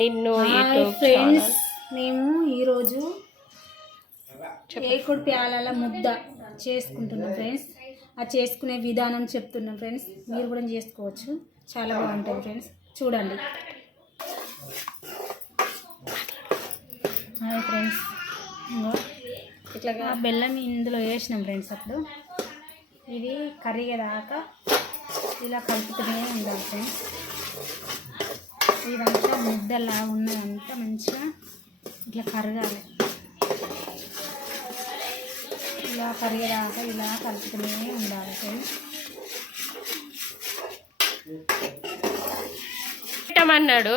నిన్ను ఫ్రెండ్స్ మేము ఈరోజు ఏకుడు ప్యాలాల ముద్ద చేసుకుంటున్నాం ఫ్రెండ్స్ ఆ చేసుకునే విధానం చెప్తున్నాం ఫ్రెండ్స్ మీరు కూడా చేసుకోవచ్చు. చాలా బాగుంటుంది ఫ్రెండ్స్ చూడండి. హాయ్ ఫ్రెండ్స్ ఇట్లాగా బెల్లం ఇందులో వేసినాం ఫ్రెండ్స్ అప్పుడు. ఇది కరిగేదాకా ఇలా కలుపుతూనే ఉండాలి ఫ్రెండ్స్ ఇదంతా ముద్దలా ఉన్నదంతా మంచిగా ఇట్లా కరగాలి. ఇలా కరిగేదాకా ఇలా కలుపుతూనే ఉండాలి పెట్టమన్నాడు.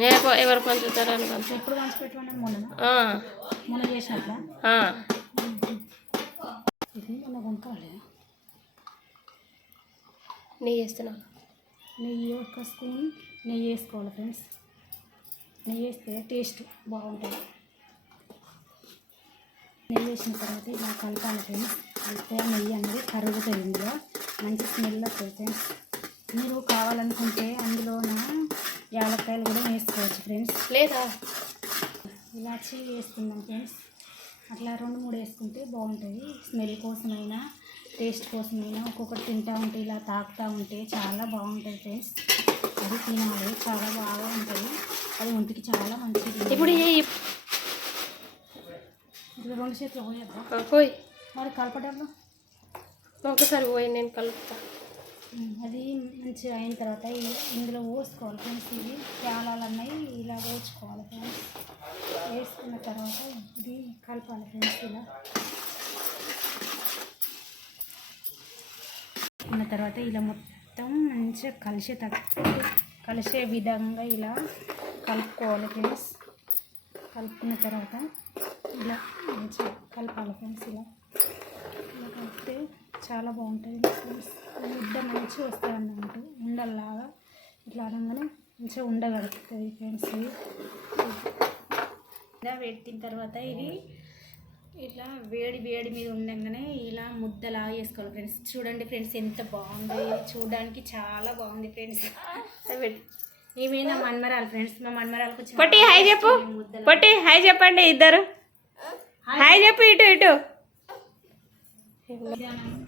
నేను ఎవరు పంచుతారని పంచు ఎప్పుడు మంచి పెట్టుకున్నాం మొన్న మొన్న చేసినట్ల. ఇది మొన్న కొనుక్కోవాలి. నెయ్యి వేస్తున్నా నెయ్యి ఒక స్పూన్ నెయ్యి వేసుకోవాలి ఫ్రెండ్స్. నెయ్యి వేస్తే టేస్ట్ బాగుంటుంది. నెయ్యి వేసిన తర్వాత ఇలా కలపాలి ఫ్రెండ్స్. కలిపితే నెయ్యి అనేది కరుగుతుంది ఇందులో. మంచి స్మెల్ వస్తుంది ఫ్రెండ్స్. మీరు కావాలనుకుంటే అందులోన యాలక్కాయలు కూడా వేసుకోవచ్చు ఫ్రెండ్స్. లేదా? ఇలాచి వేసుకుందాం ఫ్రెండ్స్. అట్లా రెండు మూడు వేసుకుంటే బాగుంటుంది. స్మెల్ కోసమైనా టేస్ట్ కోసమైనా ఒక్కొక్కటి తింటా ఉంటే ఇలా తాకుతూ ఉంటే చాలా బాగుంటుంది ఫ్రెండ్స్. అది తినాలి చాలా బాగా ఉంటుంది. అది ఒంటికి చాలా మంచిది. ఇప్పుడు రెండు చేతులు పోయేద్దాం? పోయి. మరి కలపడంలో ఒకసారి పోయి నేను కలుపుతా. అది మంచిగా అయిన తర్వాత ఇందులో పోసుకోవాలి ఫ్రెండ్స్ ఇది ప్యాలాలన్నవి ఇలా పోసుకోవాలి ఫ్రెండ్స్. వేసుకున్న తర్వాత ఇది కలపాలి ఫ్రెండ్స్ ఇలా. ఉన్న తర్వాత ఇలా మొత్తం మొత్తం మంచిగా కలిసి తగ్గ కలిసే విధంగా ఇలా కలుపుకోవాలి ఫ్రెండ్స్ కలుపుకున్న తర్వాత ఇలా మంచిగా కలపాలి ఫ్రెండ్స్ ఇలా. ఇలా కలిపితే చాలా బాగుంటుంది ఫ్రెండ్స్ ముద్ద మంచిగా వస్తుంది అన్నమాట ఉండల్లాగా ఇట్లా అనగానే మంచిగా ఉండగలుగుతుంది ఫ్రెండ్స్ ఇది ఇలా పెట్టిన తర్వాత ఇది ఇట్లా వేడి వేడి మీద ఉండగానే ఇలా ముద్దలా వేసుకోవాలి ఫ్రెండ్స్ చూడండి ఫ్రెండ్స్ ఎంత బాగుంది. చూడడానికి చాలా బాగుంది ఫ్రెండ్స్ ఇవి నా మన్మరాలు ఫ్రెండ్స్ మా మన్మరాలకు పొట్టి హాయ్ చెప్పు. పొట్టి హాయ్ చెప్పండి ఇద్దరు. హాయ్ చెప్పు ఇటు ఇటు.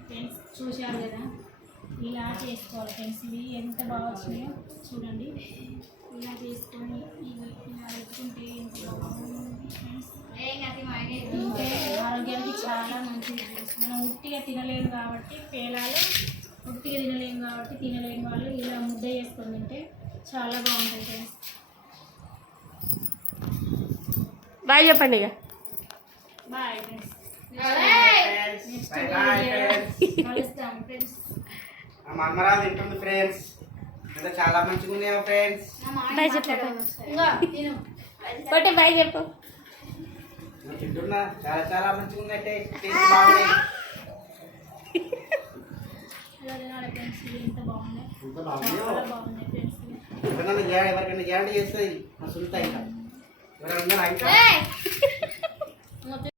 ఫ్రెండ్స్ చూశారు కదా? ఇలా చేసుకోవాలి ఫ్రెండ్స్ ఇవి ఎంత బాగా వచ్చినాయో చూడండి. ఇలా చేసుకొని ఇలా పెట్టుకుంటే ఎంత బాగుంది. ఉట్టిగా తినలేము కాబట్టి పేలాలు ఉట్టిగా తినలేము కాబట్టి తినలేని వాళ్ళు ఇలా ముద్ద చేసుకొని తింటే చాలా బాగుంటుంది ఫ్రెండ్స్ బాయ్ చెప్పండి ఇక. బాయ్ ఫ్రెండ్స్ నెక్స్ట్ కలుస్తాం ఫ్రెండ్స్ మా అమ్మరాలు తింటుంది ఫ్రెండ్స్ ఇంకా చాలా మంచిగా ఉన్నాయా ఫ్రెండ్స్ బాయ్ చెప్పు. పొట్టి బాయ్ చెప్పు. నేను తింటున్నా. చాలా చాలా మంచిగా ఉన్నాయి టేస్ట్ టేస్ట్ బాగున్నాయి ఇలా తినాలి ఫ్రెండ్స్ ఇవి ఎంత బాగున్నాయి ఎంత బాగున్నాయో చాలా బాగున్నాయి ఫ్రెండ్స్ ఎవరికైనా గ్యారెంటీ ఎవరికైనా గ్యారెంటీ చేస్తుంది సొంత ఇంకా. ఎవరైనా ఇంకా?